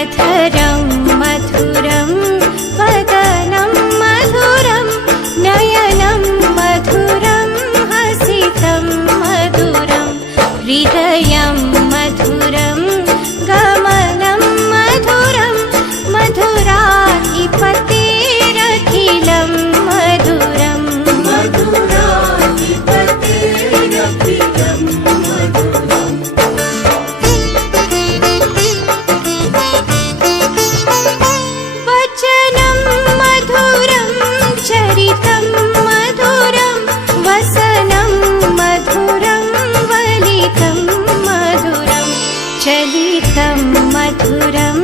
मधुरं मधुरं वदनं मधुरं नयनं मधुरं हसितं मधुरं हृदयं मधुरं गमनं मधुरं मधुराधिपतेरखिलं मधुरं वचनं मधुरं चरितं मधुरं वसनं मधुरं वलितं मधुरं चलितं मधुरं